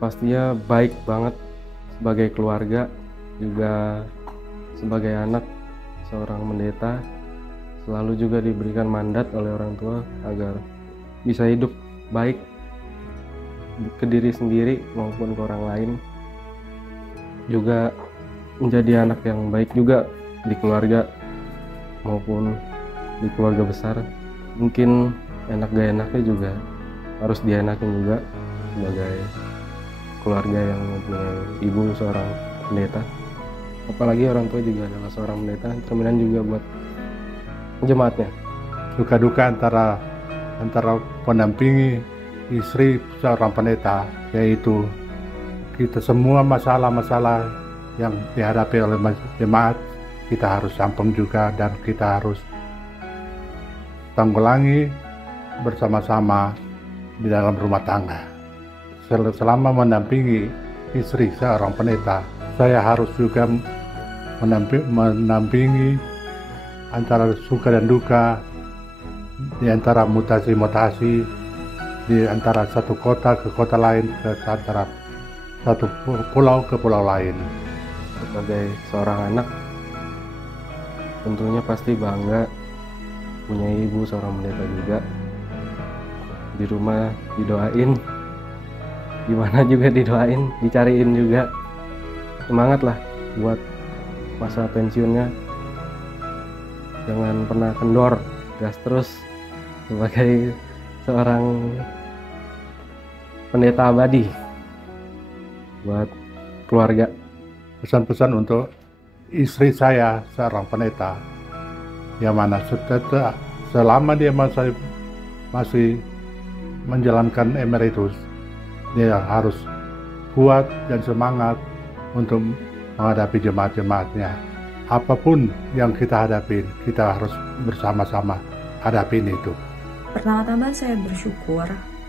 pastinya baik banget sebagai keluarga, juga sebagai anak seorang pendeta. Selalu juga diberikan mandat oleh orang tua agar bisa hidup baik ke diri sendiri maupun ke orang lain, juga menjadi anak yang baik juga di keluarga maupun di keluarga besar. Mungkin enak gak enaknya juga harus dienakin juga sebagai keluarga yang mempunyai ibu seorang pendeta. Apalagi orang tua juga adalah seorang pendeta, cerminan juga buat jemaatnya. Suka duka antara pendampingi istri seorang pendeta, yaitu kita semua masalah-masalah yang dihadapi oleh jemaat kita harus sampung juga, dan kita harus tanggulangi bersama-sama di dalam rumah tangga. Selama mendampingi istri seorang pendeta, saya harus juga mendampingi antara suka dan duka, di antara mutasi-mutasi, di antara satu kota ke kota lain, ke antara satu pulau ke pulau lain. Sebagai seorang anak, tentunya pasti bangga punya ibu seorang pendeta juga. Di rumah didoain, gimana juga didoain, dicariin juga. Semangat lah buat masa pensiunnya. Jangan pernah kendor, gas terus sebagai seorang pendeta abadi buat keluarga. Pesan-pesan untuk istri saya seorang pendeta, yang mana selama dia masih menjalankan emeritus, dia harus kuat dan semangat untuk menghadapi jemaat-jemaatnya. Apapun yang kita hadapi, kita harus bersama-sama hadapin itu. Pertama-tama saya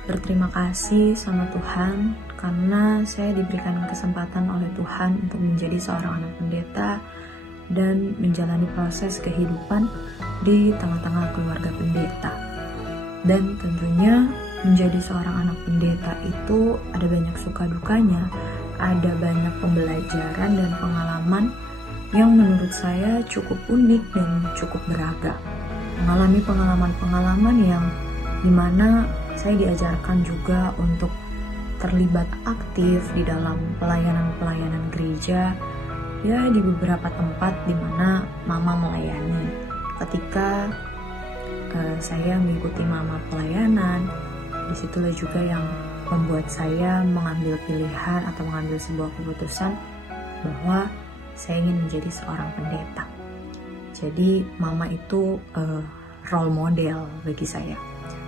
berterima kasih sama Tuhan karena saya diberikan kesempatan oleh Tuhan untuk menjadi seorang anak pendeta dan menjalani proses kehidupan di tengah-tengah keluarga pendeta. Dan tentunya menjadi seorang anak pendeta itu ada banyak suka dukanya, ada banyak pembelajaran dan pengalaman yang menurut saya cukup unik dan cukup beragam. Mengalami pengalaman-pengalaman yang dimana saya diajarkan juga untuk terlibat aktif di dalam pelayanan-pelayanan gereja, ya di beberapa tempat di mana mama melayani. Ketika saya mengikuti mama pelayanan, disitulah juga yang membuat saya mengambil pilihan atau mengambil sebuah keputusan bahwa saya ingin menjadi seorang pendeta. Jadi mama itu role model bagi saya.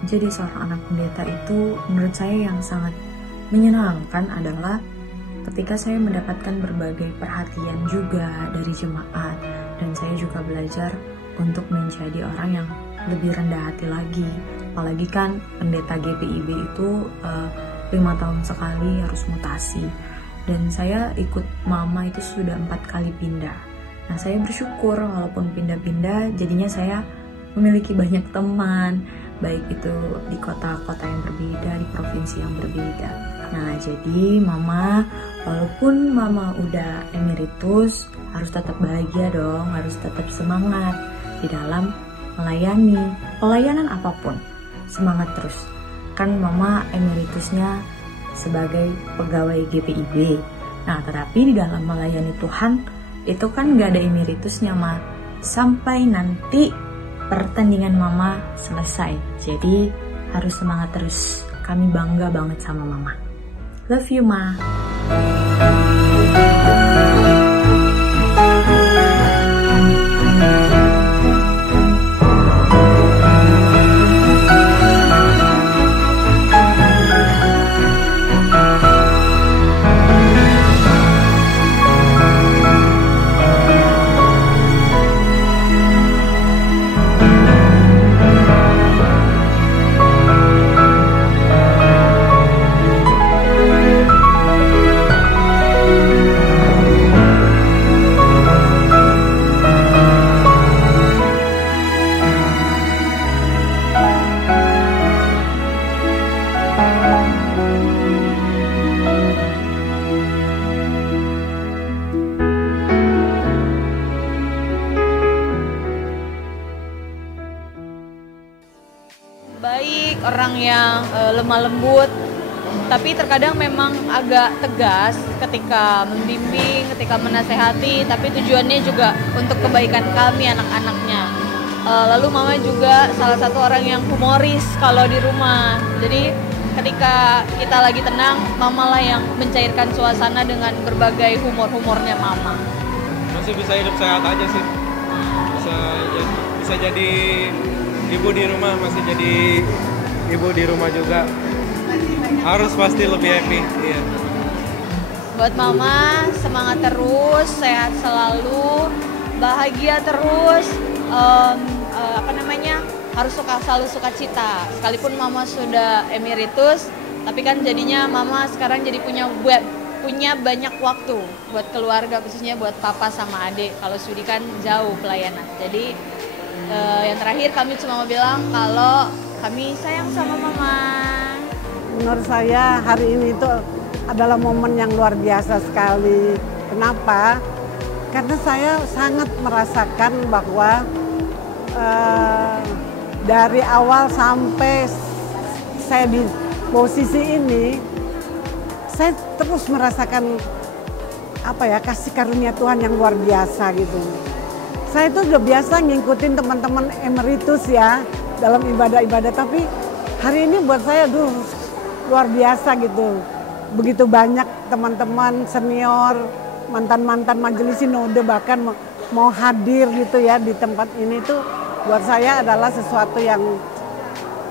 Jadi seorang anak pendeta itu menurut saya yang sangat menyenangkan adalah ketika saya mendapatkan berbagai perhatian juga dari jemaat, dan saya juga belajar untuk menjadi orang yang lebih rendah hati lagi. Apalagi kan pendeta GPIB itu 5 tahun sekali harus mutasi, dan saya ikut mama itu sudah 4 kali pindah. Nah, saya bersyukur walaupun pindah-pindah, jadinya saya memiliki banyak teman, baik itu di kota-kota yang berbeda, di provinsi yang berbeda. Nah, jadi mama, walaupun mama udah emeritus, harus tetap bahagia dong, harus tetap semangat di dalam melayani, pelayanan apapun. Semangat terus. Kan mama emeritusnya sebagai pegawai GPIB. Nah, tetapi di dalam melayani Tuhan, itu kan gak ada emeritusnya, Ma. Sampai nanti pertandingan mama selesai. Jadi harus semangat terus. Kami bangga banget sama mama. Love you, Ma. lemah lembut, tapi terkadang memang agak tegas ketika membimbing, ketika menasehati, tapi tujuannya juga untuk kebaikan kami anak-anaknya. Lalu mama juga salah satu orang yang humoris kalau di rumah. Jadi ketika kita lagi tenang, mama lah yang mencairkan suasana dengan berbagai humor-humornya mama. Masih bisa hidup sehat aja sih. Bisa jadi ibu di rumah, masih jadi ibu di rumah juga. Harus pasti lebih happy. Iya. Buat mama, semangat terus, sehat selalu, bahagia terus. Harus selalu suka cita. Sekalipun mama sudah emeritus, tapi kan jadinya mama sekarang jadi punya banyak waktu buat keluarga, khususnya buat papa sama adik. Kalau Sudi kan jauh pelayanan. Jadi yang terakhir kami cuma mau bilang kalau kami sayang sama mama. Menurut saya hari ini itu adalah momen yang luar biasa sekali. Kenapa? Karena saya sangat merasakan bahwa dari awal sampai saya di posisi ini, saya terus merasakan kasih karunia Tuhan yang luar biasa gitu. Saya itu udah biasa ngikutin teman-teman emeritus ya dalam ibadah-ibadah, tapi hari ini buat saya luar biasa gitu. Begitu banyak teman-teman senior, mantan-mantan majelis sinode bahkan mau hadir gitu ya di tempat ini tuh buat saya adalah sesuatu yang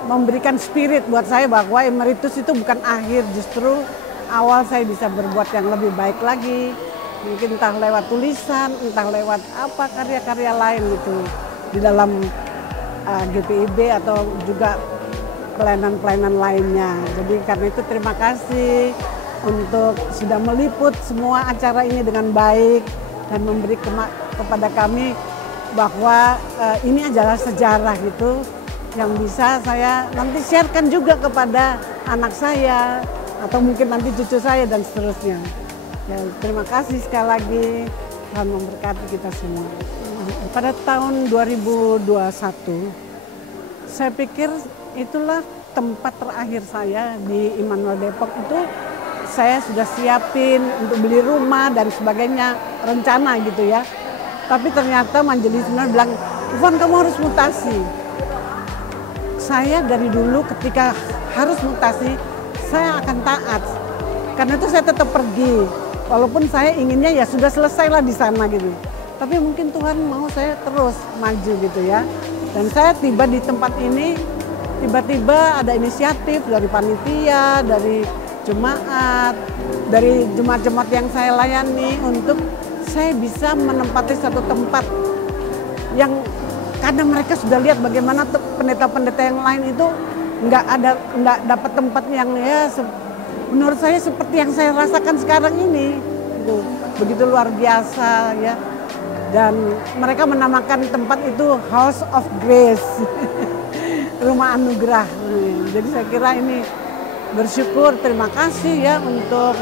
memberikan spirit buat saya bahwa emeritus itu bukan akhir, justru awal saya bisa berbuat yang lebih baik lagi. Mungkin entah lewat tulisan, entah lewat karya-karya lain gitu di dalam GPIB atau juga pelayanan-pelayanan lainnya. Jadi karena itu terima kasih untuk sudah meliput semua acara ini dengan baik dan memberi kepada kami bahwa ini adalah sejarah gitu yang bisa saya nanti sharekan juga kepada anak saya atau mungkin nanti cucu saya dan seterusnya. Ya, terima kasih sekali lagi, Tuhan memberkati kita semua. Pada tahun 2021 saya pikir itulah tempat terakhir saya di Immanuel Depok. Itu saya sudah siapin untuk beli rumah dan sebagainya, rencana gitu ya. Tapi ternyata majelis bilang, Ivan kamu harus mutasi. Saya dari dulu ketika harus mutasi, saya akan taat. Karena itu saya tetap pergi. Walaupun saya inginnya ya sudah selesailah di sana gitu. Tapi mungkin Tuhan mau saya terus maju gitu ya. Dan saya tiba di tempat ini, tiba-tiba ada inisiatif dari panitia, dari jemaat, dari jemaat-jemaat yang saya layani untuk saya bisa menempati satu tempat yang karena mereka sudah lihat bagaimana pendeta-pendeta yang lain itu nggak dapat tempat yang ya menurut saya seperti yang saya rasakan sekarang ini gitu. Begitu luar biasa ya, dan mereka menamakan tempat itu House of Grace rumah anugerah. Jadi saya kira ini bersyukur, terima kasih ya untuk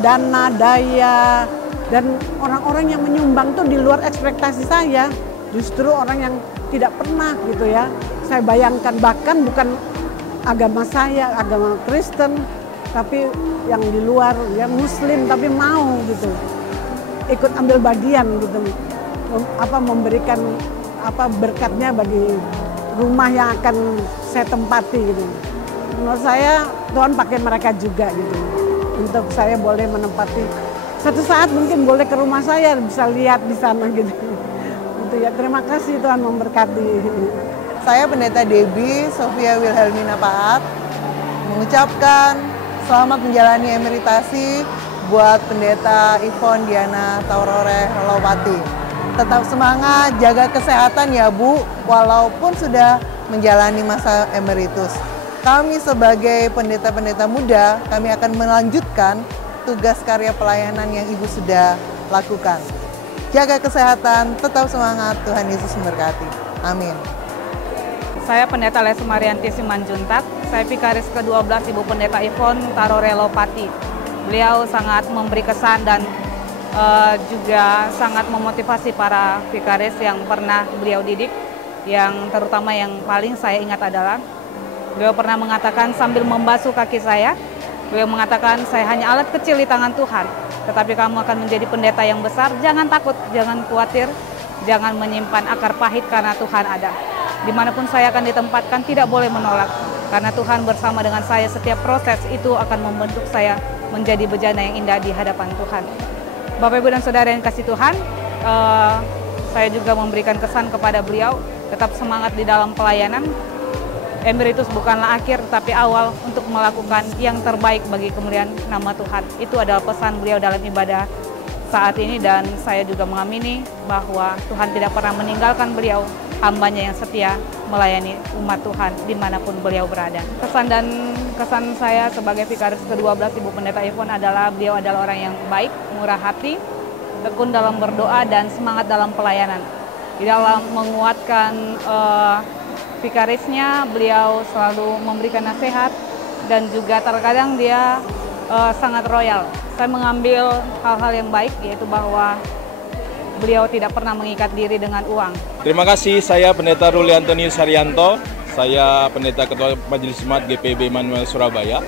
dana, daya, dan orang-orang yang menyumbang tuh di luar ekspektasi saya. Justru orang yang tidak pernah gitu ya saya bayangkan, bahkan bukan agama saya, agama Kristen, tapi yang di luar ya Muslim tapi mau gitu ikut ambil bagian gitu, memberikan berkatnya bagi rumah yang akan saya tempati gitu. Menurut saya Tuhan pakai mereka juga gitu untuk saya boleh menempati. Satu saat mungkin boleh ke rumah saya bisa lihat di sana gitu. Itu ya, terima kasih, Tuhan memberkati. Saya Pendeta Debbie Sofia Wilhelmina Paat mengucapkan selamat menjalani emeritasi buat Pendeta Ivon Diana Taurore Lopati. Tetap semangat, jaga kesehatan ya Bu, walaupun sudah menjalani masa emeritus. Kami sebagai pendeta-pendeta muda, kami akan melanjutkan tugas karya pelayanan yang Ibu sudah lakukan. Jaga kesehatan, tetap semangat, Tuhan Yesus memberkati. Amin. Saya Pendeta Lesi Marianti Simanjuntak, saya Vikaris ke-12 Ibu Pendeta Ivon Tarore Lopati. Beliau sangat memberi kesan dan juga sangat memotivasi para vikaris yang pernah beliau didik. Yang terutama yang paling saya ingat adalah Beliau pernah mengatakan sambil membasuh kaki saya, beliau mengatakan, saya hanya alat kecil di tangan Tuhan, tetapi kamu akan menjadi pendeta yang besar. Jangan takut, jangan khawatir, jangan menyimpan akar pahit karena Tuhan ada. Dimanapun saya akan ditempatkan, tidak boleh menolak. Karena Tuhan bersama dengan saya, setiap proses itu akan membentuk saya menjadi bejana yang indah di hadapan Tuhan. Bapak, Ibu, dan Saudara yang kasih Tuhan, saya juga memberikan kesan kepada beliau, tetap semangat di dalam pelayanan. Emeritus bukanlah akhir, tapi awal untuk melakukan yang terbaik bagi kemuliaan nama Tuhan. Itu adalah pesan beliau dalam ibadah saat ini, dan saya juga mengamini bahwa Tuhan tidak pernah meninggalkan beliau, hambanya yang setia melayani umat Tuhan dimanapun beliau berada. Kesan saya sebagai Vikaris ke-12 Ibu Pendeta Yvonne adalah beliau adalah orang yang baik, murah hati, tekun dalam berdoa, dan semangat dalam pelayanan. Di dalam menguatkan vikarisnya, beliau selalu memberikan nasihat, dan juga terkadang dia sangat royal. Saya mengambil hal-hal yang baik, yaitu bahwa beliau tidak pernah mengikat diri dengan uang. Terima kasih, saya Pendeta Ruli Antonius Haryanto, saya Pendeta Ketua Majelis Jemaat GPIB Immanuel Surabaya.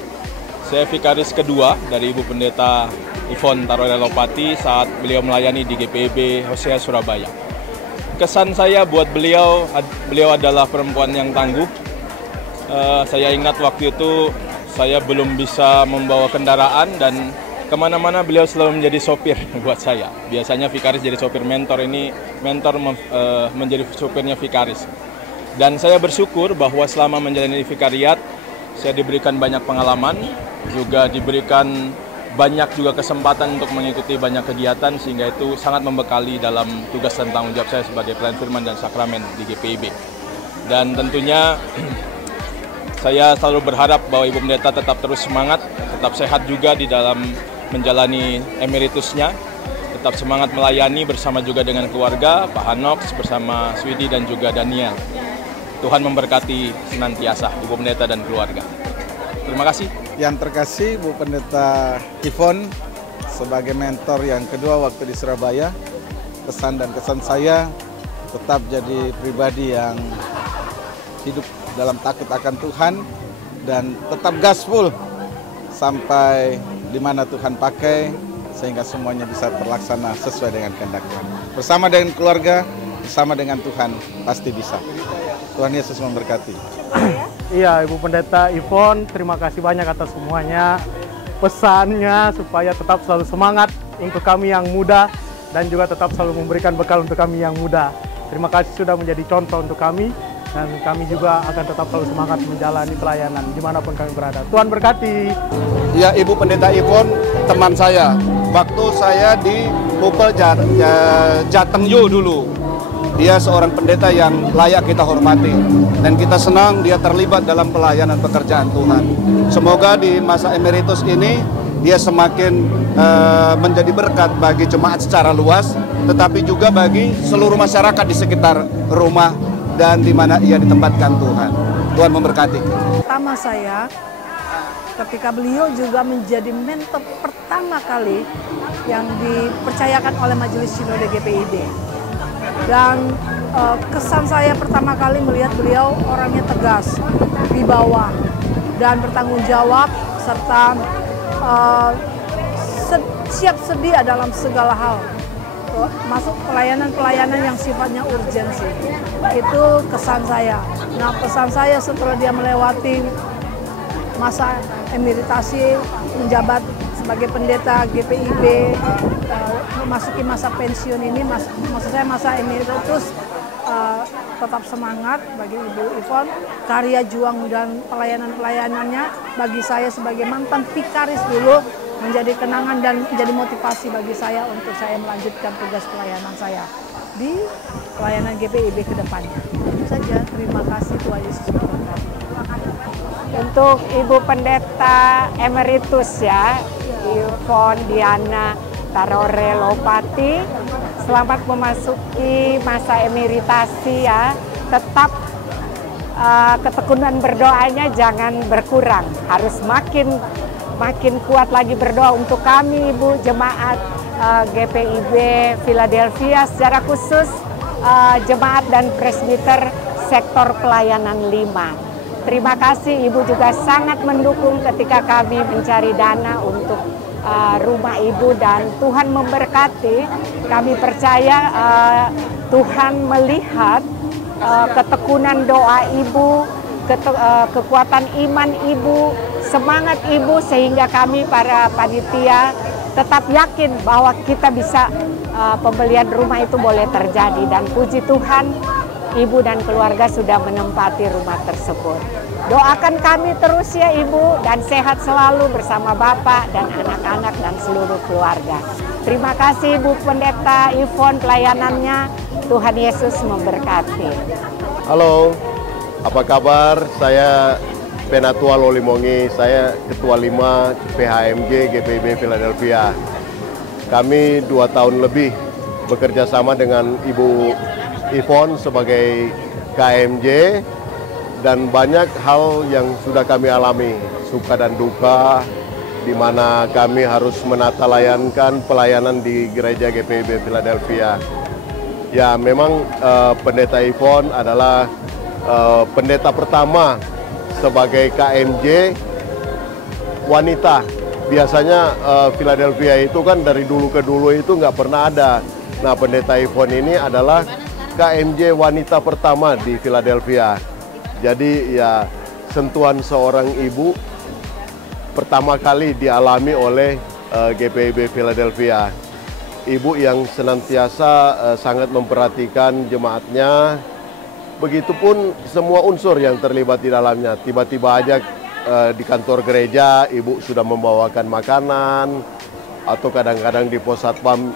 Saya vikaris kedua dari Ibu Pendeta Yvonne Tarorelopati saat beliau melayani di GPIB Hosea Surabaya. Kesan saya buat beliau adalah perempuan yang tangguh. Saya ingat waktu itu saya belum bisa membawa kendaraan, dan kemana-mana beliau selalu menjadi sopir buat saya. Biasanya vikaris jadi sopir mentor, ini mentor menjadi sopirnya vikaris. Dan saya bersyukur bahwa selama menjalani vikariat, saya diberikan banyak pengalaman, juga diberikan banyak juga kesempatan untuk mengikuti banyak kegiatan, sehingga itu sangat membekali dalam tugas dan tanggung jawab saya sebagai pelayan firman dan sakramen di GPIB. Dan tentunya saya selalu berharap bahwa Ibu Pendeta tetap terus semangat, tetap sehat juga di dalam menjalani emeritusnya, tetap semangat melayani bersama juga dengan keluarga, Pak Hanox bersama Swidi dan juga Daniel. Tuhan memberkati senantiasa Ibu Pendeta dan keluarga. Terima kasih. Yang terkasih Bu Pendeta Yvonne, sebagai mentor yang kedua waktu di Surabaya, pesan dan kesan saya tetap jadi pribadi yang hidup dalam takut akan Tuhan dan tetap gaspol sampai di mana Tuhan pakai, sehingga semuanya bisa terlaksana sesuai dengan kehendak Tuhan. Bersama dengan keluarga, bersama dengan Tuhan, pasti bisa. Tuhan Yesus memberkati. Iya, Ibu Pendeta Yvonne, terima kasih banyak atas semuanya. Pesannya supaya tetap selalu semangat untuk kami yang muda, dan juga tetap selalu memberikan bekal untuk kami yang muda. Terima kasih sudah menjadi contoh untuk kami, dan kami juga akan tetap selalu semangat menjalani pelayanan dimanapun kami berada. Tuhan berkati. Ya, Ibu Pendeta Yvonne, teman saya. Waktu saya di Pupel Jatengyu dulu. Dia seorang pendeta yang layak kita hormati. Dan kita senang dia terlibat dalam pelayanan pekerjaan Tuhan. Semoga di masa emeritus ini dia semakin menjadi berkat bagi jemaat secara luas, tetapi juga bagi seluruh masyarakat di sekitar rumah dan di mana ia ditempatkan Tuhan. Tuhan memberkati. Pertama saya, ketika beliau juga menjadi mentor pertama kali yang dipercayakan oleh Majelis Sinode GPIB. Dan kesan saya pertama kali melihat beliau orangnya tegas, wibawa, dan bertanggung jawab, serta siap sedia dalam segala hal. Masuk pelayanan-pelayanan yang sifatnya urgensi. Itu kesan saya. Nah, pesan saya setelah dia melewati masa emeritasi, menjabat sebagai pendeta GPIB, memasuki masa pensiun ini, maksud saya masa emeritus, tetap semangat bagi Ibu Yvonne, karya juang dan pelayanan-pelayanannya bagi saya sebagai mantan vikaris dulu menjadi kenangan dan menjadi motivasi bagi saya untuk saya melanjutkan tugas pelayanan saya di pelayanan GPIB ke depannya. Itu saja, terima kasih, Tuhan Yesus memberkati. Untuk Ibu Pendeta Emeritus ya, Yvonne Diana Tarorelopati, selamat memasuki masa emeritasi ya. Tetap ketekunan berdoanya jangan berkurang, harus makin kuat lagi berdoa untuk kami Ibu Jemaat GPIB Philadelphia, secara khusus Jemaat dan Presbiter Sektor Pelayanan 5. Terima kasih, Ibu juga sangat mendukung ketika kami mencari dana untuk rumah Ibu, dan Tuhan memberkati. Kami percaya Tuhan melihat ketekunan doa Ibu, kekuatan iman Ibu, semangat Ibu, sehingga kami para panitia tetap yakin bahwa kita bisa pembelian rumah itu boleh terjadi. Dan puji Tuhan, Ibu dan keluarga sudah menempati rumah tersebut. Doakan kami terus ya Ibu, dan sehat selalu bersama Bapak dan anak-anak dan seluruh keluarga. Terima kasih Bu Pendeta Ivon pelayanannya. Tuhan Yesus memberkati. Halo, apa kabar? Saya Penatua Lolimongi, saya Ketua 5 PHMG GPIB Philadelphia. Kami 2 tahun lebih bekerja sama dengan Ibu Ivon sebagai KMJ, dan banyak hal yang sudah kami alami, suka dan duka, di mana kami harus menata layankan pelayanan di gereja GPIB Philadelphia. Ya, memang Pendeta Ivon adalah pendeta pertama sebagai KMJ wanita. Biasanya Philadelphia itu kan dari dulu ke dulu itu nggak pernah ada. Nah, Pendeta Ivon ini adalah KMJ wanita pertama di Philadelphia. Jadi ya, sentuhan seorang ibu pertama kali dialami oleh GPIB Philadelphia. Ibu yang senantiasa sangat memperhatikan jemaatnya, begitupun semua unsur yang terlibat di dalamnya. Tiba-tiba aja di kantor gereja Ibu sudah membawakan makanan, atau kadang-kadang di pos satpam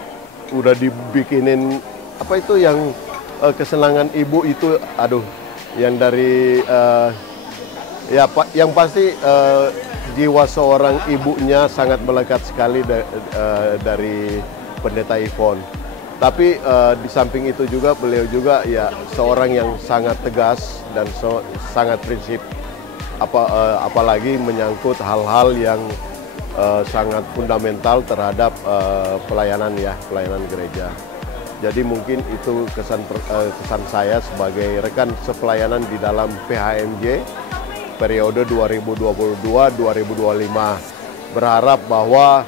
udah dibikinin apa itu yang kesenangan Ibu itu, aduh, yang dari ya Pak, yang pasti jiwa seorang ibunya sangat melekat sekali dari Pendeta Ivon. Tapi di samping itu juga beliau juga ya seorang yang sangat tegas dan sangat prinsip, apalagi menyangkut hal-hal yang sangat fundamental terhadap pelayanan gereja. Jadi mungkin itu kesan saya sebagai rekan sepelayanan di dalam PHMJ periode 2022-2025. Berharap bahwa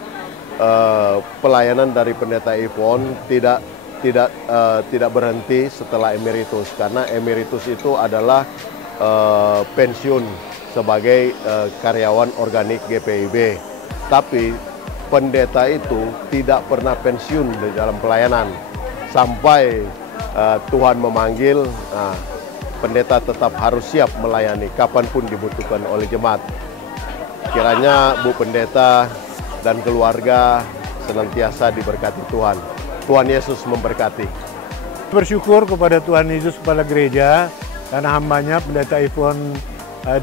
pelayanan dari Pendeta Ivon tidak berhenti setelah emeritus, karena emeritus itu adalah pensiun sebagai karyawan organik GPIB. Tapi pendeta itu tidak pernah pensiun di dalam pelayanan sampai Tuhan memanggil. Pendeta tetap harus siap melayani kapanpun dibutuhkan oleh jemaat. Kiranya Bu Pendeta dan keluarga senantiasa diberkati Tuhan. Tuhan Yesus memberkati. Bersyukur kepada Tuhan Yesus kepala gereja, karena hambanya Pendeta Ivon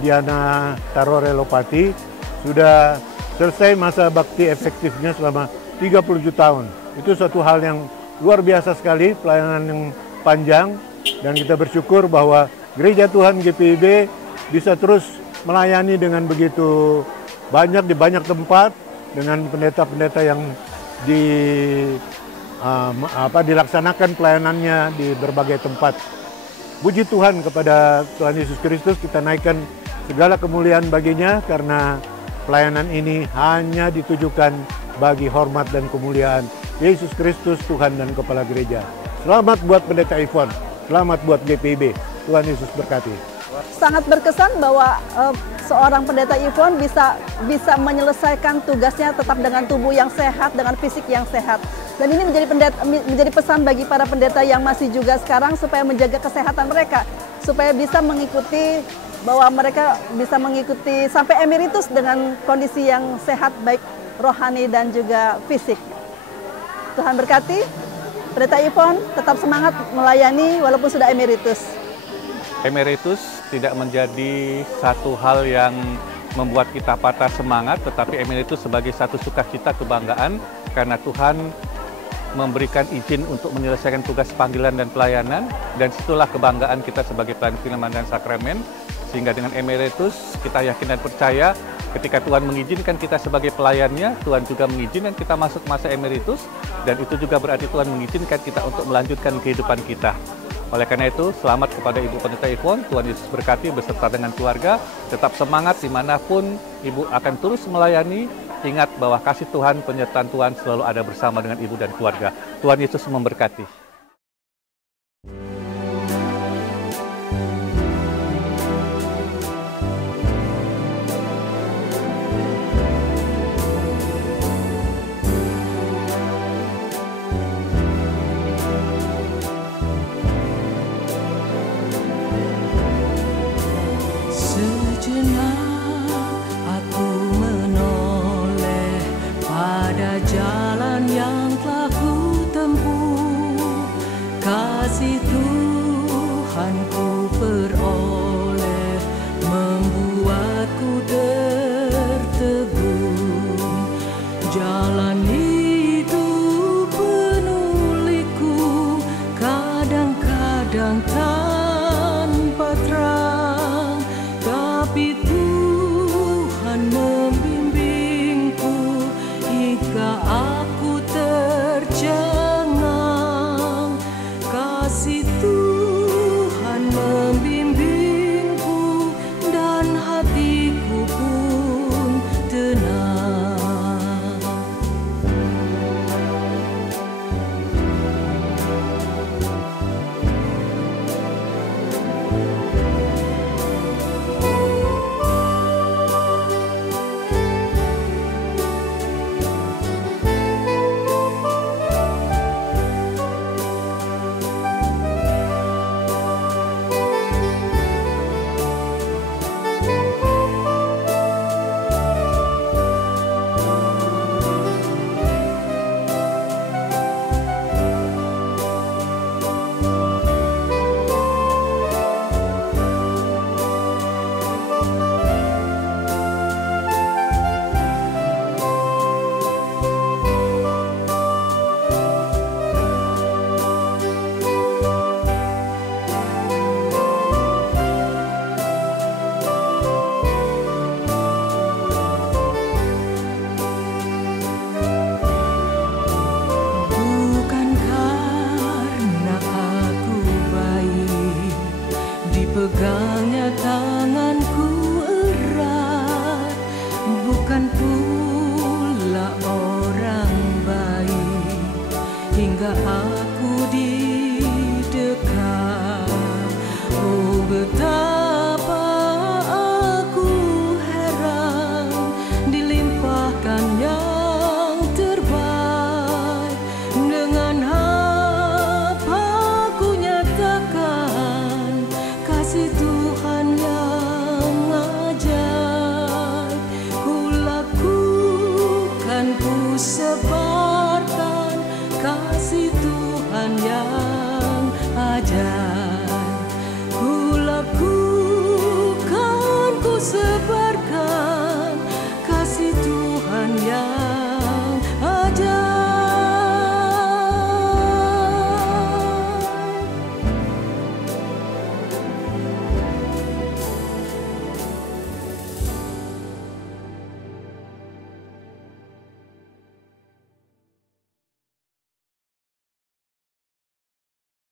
Diana Tarore Lopati sudah selesai masa bakti efektifnya selama 37 tahun. Itu suatu hal yang luar biasa sekali, pelayanan yang panjang, dan kita bersyukur bahwa gereja Tuhan GPIB bisa terus melayani dengan begitu banyak di banyak tempat, dengan pendeta-pendeta yang dilaksanakan pelayanannya di berbagai tempat. Puji Tuhan kepada Tuhan Yesus Kristus, kita naikkan segala kemuliaan baginya, karena pelayanan ini hanya ditujukan bagi hormat dan kemuliaan Yesus Kristus, Tuhan dan Kepala Gereja. Selamat buat Pendeta Ivon, selamat buat GPIB. Tuhan Yesus berkati. Sangat berkesan bahwa seorang Pendeta Ivon bisa menyelesaikan tugasnya tetap dengan tubuh yang sehat, dengan fisik yang sehat. Dan ini menjadi pesan bagi para pendeta yang masih juga sekarang, supaya menjaga kesehatan mereka, supaya bisa mengikuti, bahwa mereka bisa mengikuti sampai emeritus dengan kondisi yang sehat, baik rohani dan juga fisik. Tuhan berkati. Pendeta Ivon tetap semangat melayani walaupun sudah emeritus. Emeritus tidak menjadi satu hal yang membuat kita patah semangat, tetapi emeritus sebagai satu sukacita, kebanggaan, karena Tuhan memberikan izin untuk menyelesaikan tugas panggilan dan pelayanan, dan situlah kebanggaan kita sebagai pelayan firman dan sakramen. Sehingga dengan emeritus kita yakin dan percaya, ketika Tuhan mengizinkan kita sebagai pelayannya, Tuhan juga mengizinkan kita masuk masa emeritus, dan itu juga berarti Tuhan mengizinkan kita untuk melanjutkan kehidupan kita. Oleh karena itu, selamat kepada Ibu Pendeta Yvonne, Tuhan Yesus berkati beserta dengan keluarga, tetap semangat dimanapun Ibu akan terus melayani. Ingat bahwa kasih Tuhan, penyertaan Tuhan selalu ada bersama dengan Ibu dan keluarga. Tuhan Yesus memberkati. Jalan yang telah ku tempuh, kasih Tuhan ku peroleh, membuatku tertegun. Jalan